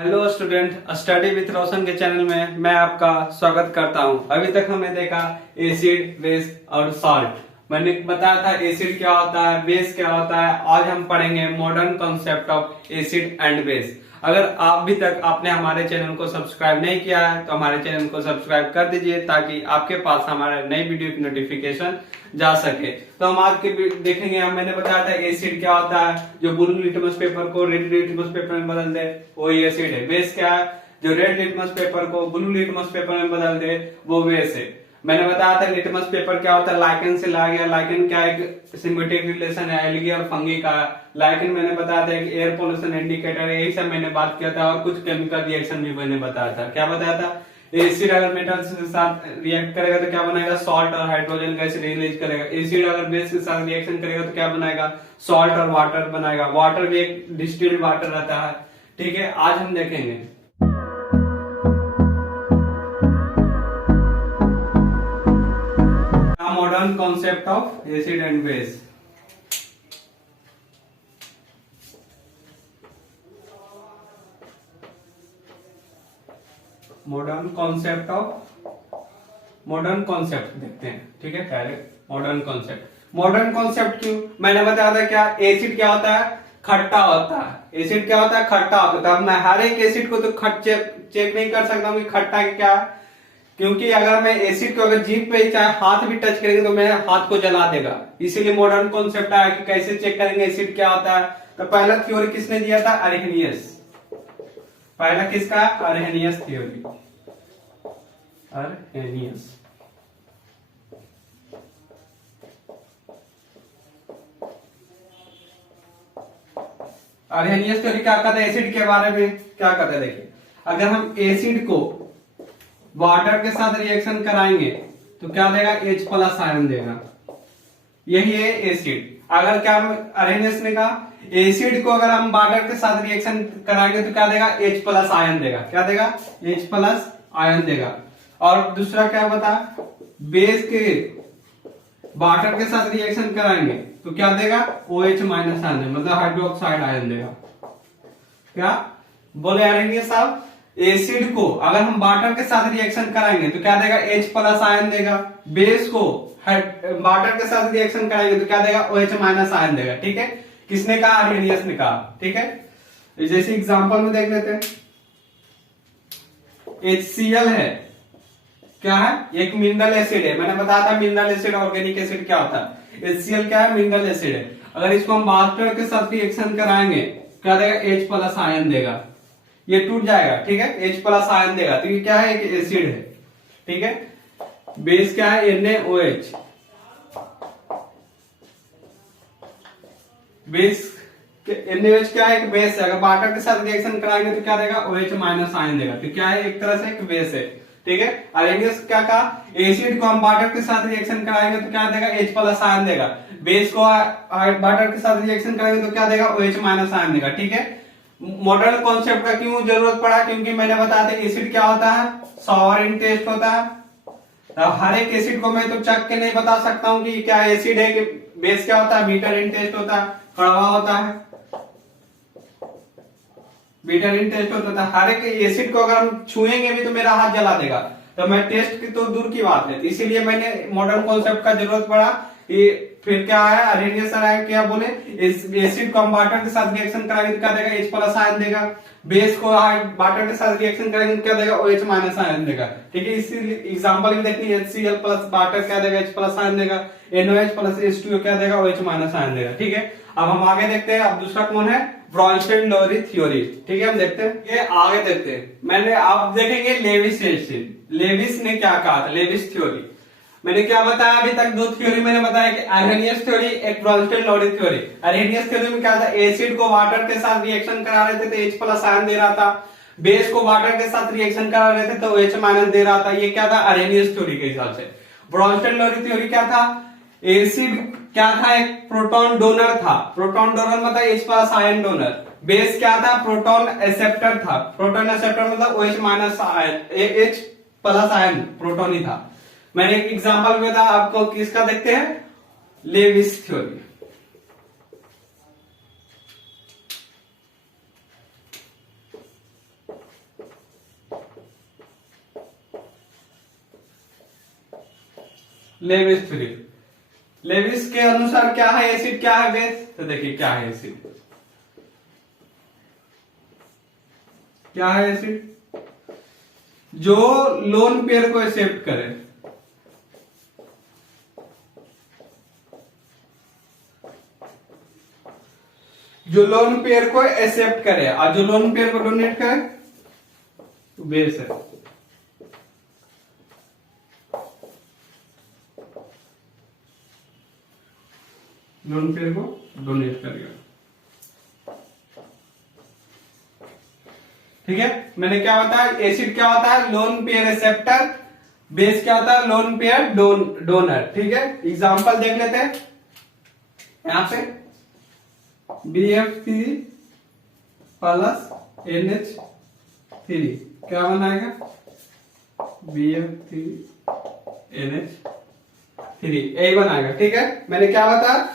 Hello student, study with रोशन के channel में मैं आपका स्वागत करता हूं। अभी तक हमने देखा एसिड, बेस और सॉल्ट। मैंने बताया था एसिड क्या होता है, बेस क्या होता है। आज हम पढ़ेंगे modern concept of acid and base. अगर अभी तक आपने हमारे चैनल को सब्सक्राइब नहीं किया है तो हमारे चैनल को सब्सक्राइब कर दीजिए ताकि आपके पास हमारे नई वीडियो की नोटिफिकेशन जा सके। तो हम आज के देखेंगे। मैंने बताया था एसिड क्या होता है, जो ब्लू लिटमस पेपर को रेड लिटमस पेपर में बदल दे वो एसिड है। बेस क्या है, जो रेड लिटमस पेपर को ब्लू लिटमस पेपर में बदल दे वो बेस है। मैंने बताया था लिटमस पेपर क्या होता है, लाइकेन से लाया गया। लाइकेन क्या एक सिम्बियोटिक रिलेशन है एल्गी और फंगी का। लाइकेन मैंने बताया था कि एयर पोल्यूशन इंडिकेटर है, यही सब मैंने बात किया था। और कुछ केमिकल रिएक्शन भी मैंने बताया था। क्या बताया था, एसिड अगर मेटल्स के साथ रिएक्ट करेगा तो क्या बनाएगा, सॉल्ट और हाइड्रोजन गैस रिलीज करेगा। एसिड अगर बेस के साथ रिएक्शन करेगा तो क्या बनाएगा, सॉल्ट और वाटर बनाएगा। वाटर भी एक डिस्टिल्ड वाटर रहता है। ठीक है, आज हम देखेंगे modern concept of acid and base. Modern concept देखते हैं। ठीक है, पहले मॉडर्न कॉन्सेप्ट क्यों, मैंने बताया था क्या एसिड क्या होता है, खट्टा होता है। एसिड क्या होता है, खट्टा होता है। अब मैं हर एक एसिड को तो चेक नहीं कर सकता हूँ कि खट्टा क्या है, क्योंकि अगर मैं एसिड को अगर जीभ पे चाहे हाथ भी टच करेंगे तो मेरे हाथ को जला देगा। इसीलिए मॉडर्न कॉन्सेप्ट आया कि कैसे चेक करेंगे एसिड क्या होता है। तो पहला थ्योरी किसने दिया था, अरहेनियस। पहला किसका, अरहेनियस थ्योरी। अरहेनियस थ्योरी क्या कहता है, एसिड के बारे में क्या कहता है। देखिए, अगर हम एसिड को वाटर के साथ रिएक्शन कराएंगे तो क्या देगा, H प्लस आयन देगा। यही है एसिड। अगर क्या अरहेनियस ने कहा, एसिड को अगर हम वाटर के साथ रिएक्शन कराएंगे तो क्या देगा, H प्लस आयन देगा। क्या देगा, H प्लस आयन देगा। और दूसरा क्या बता, बेस के वाटर के साथ रिएक्शन कराएंगे तो क्या देगा, OH माइनस आयन देगा, मतलब हाइड्रोक्साइड आयन देगा। क्या बोले अरहेनियस साहब, एसिड को अगर हम वाटर के साथ रिएक्शन कराएंगे तो क्या देगा, H प्लस आयन देगा। बेस को वाटर के साथ रिएक्शन कराएंगे तो क्या देगा, OH माइनस आयन देगा। ठीक है, किसने कहा, अरहेनियस ने कहा। ठीक है, जैसे एग्जांपल में देख लेते हैं। HCl है, क्या है, एक मिनरल एसिड है। मैंने बताया था मिनरल एसिड ऑर्गेनिक एसिड क्या होता है। HCl क्या है, मिनरल एसिड है। अगर इसको हम वाटर के साथ रिएक्शन कराएंगे क्या देगा, H प्लस आयन देगा। ये टूट जाएगा। ठीक है, H प्लस आयन देगा। तो ये क्या है, एक एसिड है। ठीक है, बेस क्या है, NaOH। बेस NaOH क्या है, एक बेस है। अगर वाटर के साथ रिएक्शन कराएंगे तो क्या देगा, OH माइनस आयन देगा। तो क्या है, एक तरह से एक बेस है। ठीक है, अरहेनियस क्या कहा, एसिड को हम वाटर के साथ रिएक्शन कराएंगे तो क्या देगा, H प्लस आयन देगा। बेस को वाटर के साथ रिएक्शन कराएंगे तो क्या देगा, OH माइनस आयन देगा। ठीक है, मॉडर्न कॉन्सेप्ट का क्यों जरूरत पड़ा, क्योंकि मैंने बताया था एसिड क्या होता है, सॉवर इन टेस्ट होता है। अब हर एक एसिड को मैं तो चख के नहीं बता सकता हूं कि क्या एसिड है, कि बेस क्या होता है, बीटर इन टेस्ट होता है, कड़वा होता है। बीटर इन टेस्ट होता है। हर एक एसिड को अगर हम छुएंगे भी तो मेरा हाथ जला देगा। तो मैं टेस्ट की तो दूर की बात है, इसीलिए मैंने मॉडर्न कॉन्सेप्ट का जरूरत पड़ा। ये फिर क्या आया, अरहेनियस आया, क्या बोले, एसिड को हम वाटर के साथ रिएक्शन कराएंगे तो क्या देगा, H प्लस आयन देगा। बेस को वाटर के साथ रिएक्शन करेंगे तो क्या देगा, OH माइनस आयन देगा। ठीक है, इसी एग्जांपल में देखिए, HCl प्लस वाटर क्या देगा, H प्लस आयन देगा। NaOH प्लस H2O क्या देगा, OH माइनस आयन देगा। ठीक है, अब हम आगे देखते हैं। अब दूसरा कौन है, ब्रॉन्स्टेड-लोरी थ्योरी। ठीक है, हम देखते हैं, ये आगे देखते हैं। मैंने आप देखेंगे लेविस एसिड। लेविस ने क्या कहा था, लेविस थ्योरी। मैंने क्या बताया अभी तक, दो थ्योरी मैंने बताया कि अरहेनियस थ्योरी, एक ब्रॉन्स्टेड-लोरी थ्योरी। अरहेनियस थ्योरी में क्या था, एसिड को वाटर के साथ रिएक्शन करा रहे थे तो H प्लस आयन दे रहा था। बेस को वाटर के साथ रिएक्शन करा रहे थे तो OH माइनस दे रहा था। ये क्या था, अरहेनियस थ्योरी के हिसाब से। ब्रॉन्स्टेड-लोरी थ्योरी क्या था, एसिड क्या था, एक प्रोटॉन डोनर था। प्रोटॉन डोनर मतलब H plus ion donor. Base क्या था, प्रोटॉन एक्सेप्टर था। प्रोटॉन एक्सेप्टर मतलब OH minus ion, H plus ion proton ही था। मैंने एक एग्जांपल में था, आपको किसका देखते हैं, Lewis theory. Lewis theory. Lewis के अनुसार क्या है एसिड, क्या है बेस? तो देखिए क्या है एसिड, क्या है एसिड? जो लोन पेयर को एक्सेप्ट करे, जो लोन पेयर को एक्सेप्ट करे और जो लोन पेयर को डोनेट करे तो बेस है। लोन पेयर को डोनेट करेगा, ठीक है। मैंने क्या बताया, एसिड क्या होता है? Lone pair acceptor. बेस क्या होता है? लोन पेयर डोनर, ठीक है। एग्जांपल देख लेते हैं यहां पे, BF3 प्लस NH3 क्या बनाएगा? BF3 NH3 यही बनाएगा, ठीक है। मैंने क्या बताया,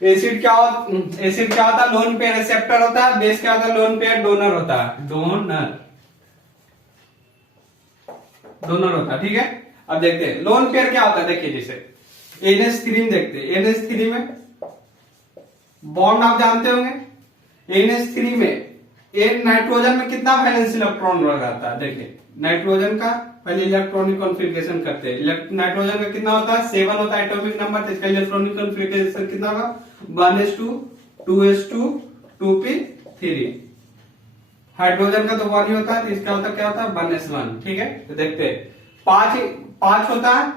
एसिड क्या होता है? लोन पेयर एक्सेप्टर होता है। बेस क्या होता है? लोन पेयर डोनर होता है, डोनर होता है, ठीक है। अब देखते हैं लोन पेयर क्या होता है। देखिए जैसे NH3 में देखते हैं, NH3 में बॉन्ड आप जानते होंगे। NH3 में नाइट्रोजन में कितना वैलेंस इलेक्ट्रॉन रहता है? देखिए नाइट्रोजन का पहले इलेक्ट्रॉनिक कॉन्फ़िगरेशन करते हैं। नाइट्रोजन का कितना होता है? 7 होता है एटॉमिक नंबर, तो इसका इलेक्ट्रॉनिक कॉन्फ़िगरेशन कितना होगा? 1s2 2s2 2p3। हाइड्रोजन का तो 1 ही होता है, तो इसका होता क्या होता है? 1s1, ठीक है। तो देखते हैं 5 होता है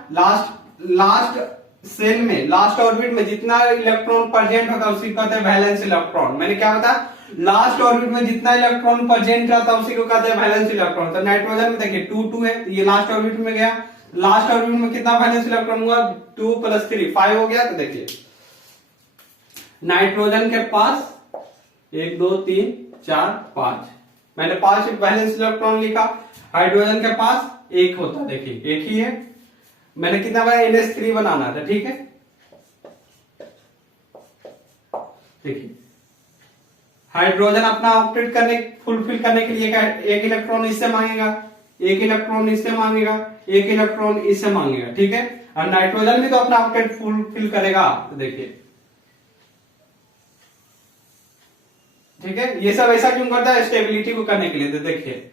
लास्ट सेल में, लास्ट ऑर्बिट में जितना इलेक्ट्रॉन प्रेजेंट होता है उसी को कहते हैं वैलेंस इलेक्ट्रॉन। मैंने क्या बताया, लास्ट ऑर्बिट में जितना इलेक्ट्रॉन प्रेजेंट रहता है उसी को कहते हैं वैलेंस इलेक्ट्रॉन। तो नाइट्रोजन में देखिए 2 है, ये लास्ट ऑर्बिट में गया। लास्ट ऑर्बिट में कितना वैलेंस इलेक्ट्रॉन हुआ? 2 + 3 5 हो गया। तो देखिए नाइट्रोजन के पास 1 2 3 4 5, मैंने 5 वैलेंस इलेक्ट्रॉन लिखा। हाइड्रोजन के पास 1 होता, देखिए 1 ही है। मैंने कितना बनाया? NH3 बनाना था, ठीक है। देखिए हाइड्रोजन अपना ऑक्टेट फुलफिल करने के लिए एक इलेक्ट्रॉन इससे मांगेगा, एक इलेक्ट्रॉन इससे मांगेगा, एक इलेक्ट्रॉन इससे मांगेगा, ठीक है। और नाइट्रोजन भी तो अपना ऑक्टेट फुलफिल करेगा। तो देखिए ठीक है, ये सब ऐसा क्यों करता है? स्टेबिलिटी को करने के लिए। तो देखिए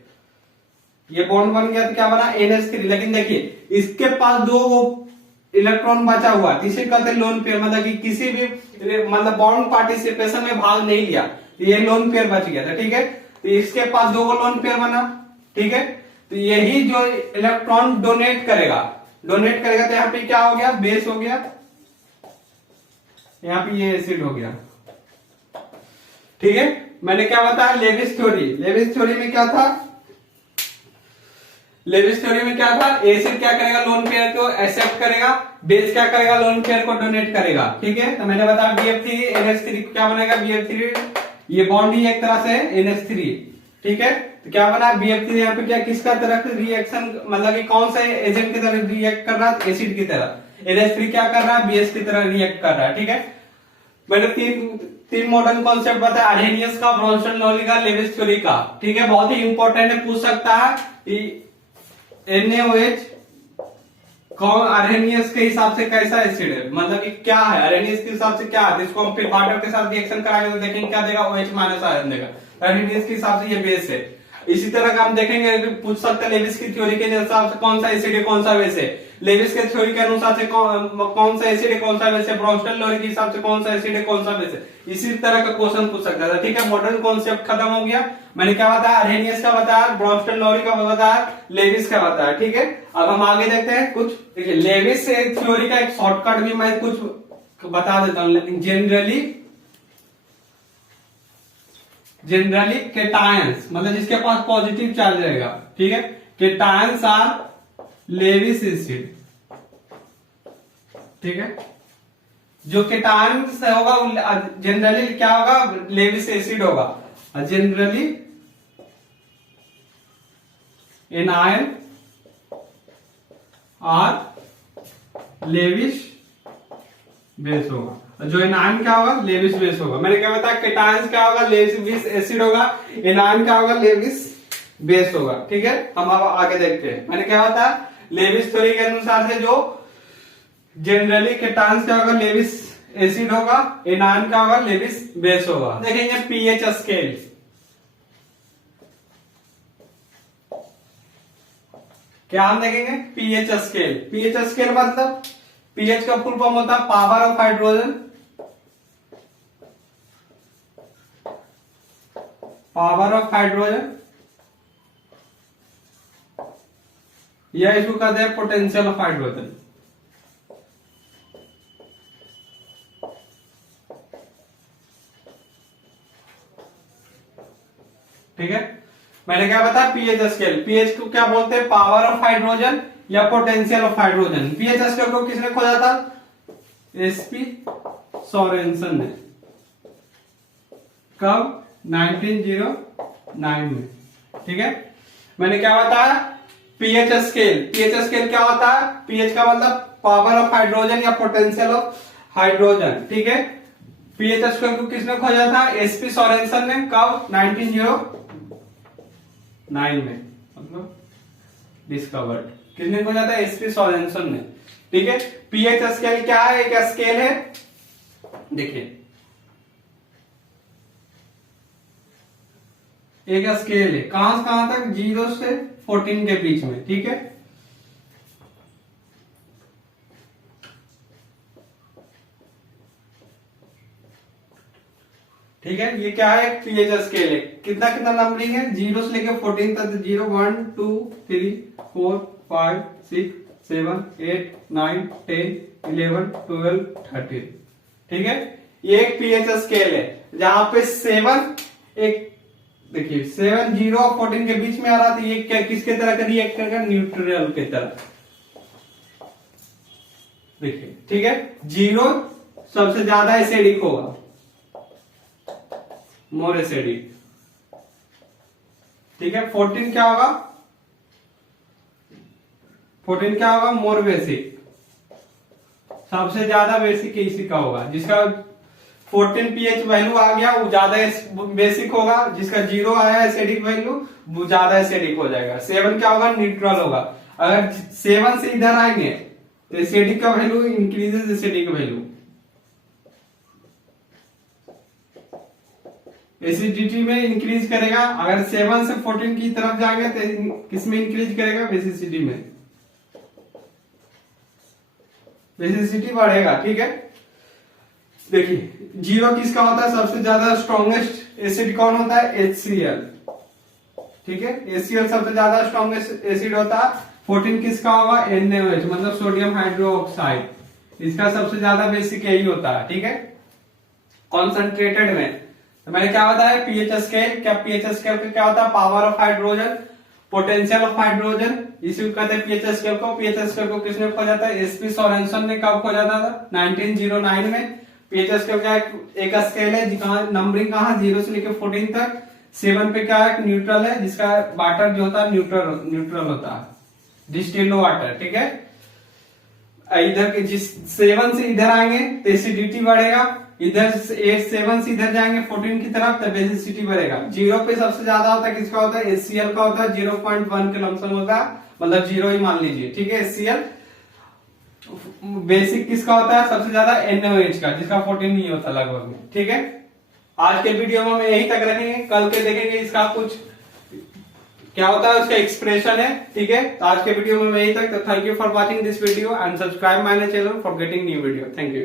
ये बॉन्ड बन गया तो क्या बना? NH3। लेकिन देखिए इसके पास 2 इलेक्ट्रॉन बचा हुआ है, इसे कहते हैं लोन पेयर। मतलब कि किसी भी बॉन्ड पार्टिसिपेशन में भाग नहीं लिया, तो ये लोन पेयर बच गया था, ठीक है। तो इसके पास 2 लोन पेयर बना, ठीक है। तो यही जो इलेक्ट्रॉन डोनेट करेगा तो यहाँ पे क्या हो गया? बेस हो गया, यहाँ पे ये एसिड हो गया, ठीक है। मैंने क्या बताया? लेविस थ्योरी में क्या था? लेविस थ्योरी में क्या था? एसिड क्या करेगा? लोन पेयर को एक्सेप्ट करेगा। बेस क्या करेगा? लोन पेयर को डोनेट करेगा, ठीक है। तो मैंने बताया BF3 NH3 क्या बनेगा? BF3 ये बॉन्ड ही एक तरह से NH3, ठीक है। तो क्या बना? BF3 यहाँ पे क्या किसका तरह रिएक्शन, मतलब कि कौन सा एजेंट की तरह रिएक्ट कर रहा है? एसिड की तरह। NH3 क्या कर रहा है? बेस की तरह रिएक्ट कर रहा है, ठीक है। मैंने तीन मॉडर्न कॉन्सेप्ट बताया, आर्हेनियस का, ब्रोंस्टन लॉरी का, लेविस थ्योरी का, ठीक है। बहुत ही इंपॉर्टेंट है, पूछ सकता है NaOH कौन आर्हेनियस के हिसाब से कैसा एसिड है, मतलब कि क्या है आर्हेनियस के हिसाब से क्या है। इसको हम फिर वाटर के साथ रिएक्शन कराएंगे तो देखेंगे क्या देगा? OH- आयन देगा। आर्हेनियस के हिसाब से ये बेस है। इसी तरह का हम देखेंगे, पूछ सकते हैं लेविस की थ्योरी के हिसाब से कौन सा एसिड है कौन सा बेस है। लेविस के थ्योरी के अनुसार से कौन सा एसिड है कौन सा बेस है। ब्रोंस्टन लॉरी के हिसाब से कौन सा एसिड है कौन सा बेस है। इसी तरह का क्वेश्चन पूछ सकता था, ठीक है। मॉडर्न कॉन्सेप्ट खत्म हो गया। मैंने क्या बताया? आर्हेनियस का बताया, ब्रोंस्टन लॉरी का बताया, लेविस का बताया, ठीक है। अब हम आगे देखते हैं कुछ। देखिए लेविस थ्योरी का एक शॉर्टकट भी मैं कुछ बता देता हूं, लेकिन जनरली केटायंस, मतलब जिसके पास पॉजिटिव चार्ज रहेगा, ठीक है। केटायंस आर लेविस एसिड, ठीक है। जो केटायंस होगा जनरली क्या होगा? लेविस एसिड होगा। Generally anion are Lewis base होगा। जो एनायन क्या होगा? लेविस बेस होगा। मैंने क्या बताया? केटायंस क्या होगा? लेविस एसिड होगा। एनायन क्या होगा? लेविस बेस होगा, ठीक है। हम अब आगे देखते हैं। मैंने क्या बताया? लेविस थ्योरी के अनुसार से जो जनरली केटान्स क्या होगा, लेविस एसिड होगा, एनायन क्या होगा, लेविस बेस होगा। देखेंगे पीएच स्केल। क्या हम देखेंगे, पीएच स्केल। पीएच स्केल मतलब पीएच का फुल फॉर्म होता है power of hydrogen, power of hydrogen, या इसको कहते हैं पोटेंशियल ऑफ हाइड्रोजन। ठीक है, मैंने क्या बताया, पीएच स्केल। पीएच को क्या बोलते हैं, पावर ऑफ हाइड्रोजन या potential of hydrogen. PH scale को किसने खोजा था, एसपी सोरेनसन ने। कब, 1909 में। ठीक है, मैंने क्या बताया, पीएच स्केल। पीएच स्केल क्या होता है, पीएच का मतलब पावर ऑफ हाइड्रोजन या पोटेंशियल ऑफ हाइड्रोजन। ठीक है, पीएच स्केल को किसने खोजा था, एसपी सोरेनसन ने। कब, 1909 में, मतलब डिस्कवर्ड। किसने खोजा था, एसपी सोरेनसन ने। ठीक है, पीएच स्केल क्या है, एक स्केल है। देखिए एक स्केल है, कहां से कहां तक, 0 से 14 के बीच में। ठीक है, ठीक है, ये क्या है, पीएच स्केल है। कितना कितना नंबरिंग है, 0 से लेकर 14 तक। 0 1 2 3 4 5 6 7 8 9 10 11 12 13। ठीक है, ये एक पीएच स्केल है जहां पे 7 एक, देखिए 7 0 और 14 के बीच में आ रहा था। ये क्या, किसके तरह का रिएक्ट करेगा, न्यूट्रल के तरह। देखिए, ठीक है, 0 सबसे ज्यादा एसिडिक होगा, मोर एसिडिक। ठीक है, 14 क्या होगा, 14 क्या होगा, मोर बेसिक। सबसे ज्यादा बेसिक इसी का होगा। जिसका 14 पीएच वैल्यू आ गया वो ज्यादा बेसिक होगा, जिसका 0 आया एसिडिक वैल्यू वो ज्यादा एसिडिक हो जाएगा। 7 क्या होगा, न्यूट्रल होगा। अगर 7 से इधर आएंगे तो एसिडिक का value increases acidic value, acidity में इंक्रीज करेगा। अगर 7 से 14 की तरफ जाएंगे तो किसमें इंक्रीज करेगा, बेसिसिटी में, बेसिसिटी बढ़ेगा। ठीक है, देखिए 0 किसका होता है, सबसे ज्यादा स्ट्रॉन्गेस्ट एसिड कौन होता है, HCl। ठीक है, HCl सबसे ज्यादा स्ट्रॉन्गेस्ट एसिड होता है। 14 किसका होगा, NaOH, मतलब सोडियम हाइड्रोक्साइड। इसका सबसे ज्यादा बेसिक यही होता है। ठीक है, कॉन्सेंट्रेटेड में। तो मैंने क्या बताया, पीएच स्केल। क्या पीएच स्केल का क्या होता है, power of hydrogen, potential of hydrogen, इसी को कहते हैं पीएच स्केल को। पीएच स्केल को किसने खोजा था, एसपी सोरेनसन ने। कब खोजा था, 1909 में। पीएच स्केल का एक स्केल है जहां नंबरिंग कहां, 0 से लेकर 14 तक। 7 पे क्या है, न्यूट्रल है, जिसका वाटर जो होता है न्यूट्रल होता है, डिस्टिल्ड वाटर। ठीक है, इधर के जिस 7 से इधर आएंगे तो एसिडिटी बढ़ेगा। इधर 7 से इधर जाएंगे 14 की तरफ तो बेसिसिटी बढ़ेगा। 0 पे सबसे ज्यादा होता है, किसका होता है, HCl का होता है। 0.1 के लमसम होता है, मतलब 0 ही मान लीजिए। ठीक है, HCl। बेसिक किसका होता है, सबसे ज्यादा NaOH का, जिसका 14 ही होता लगभग में। ठीक है, आज के वीडियो में हम यही तक रखेंगे। कल के देखेंगे इसका कुछ क्या होता है, उसका एक्सप्रेशन है। ठीक है, तो आज के वीडियो में यही तक। तो thank you for watching this video and subscribe my channel for getting new video. Thank you.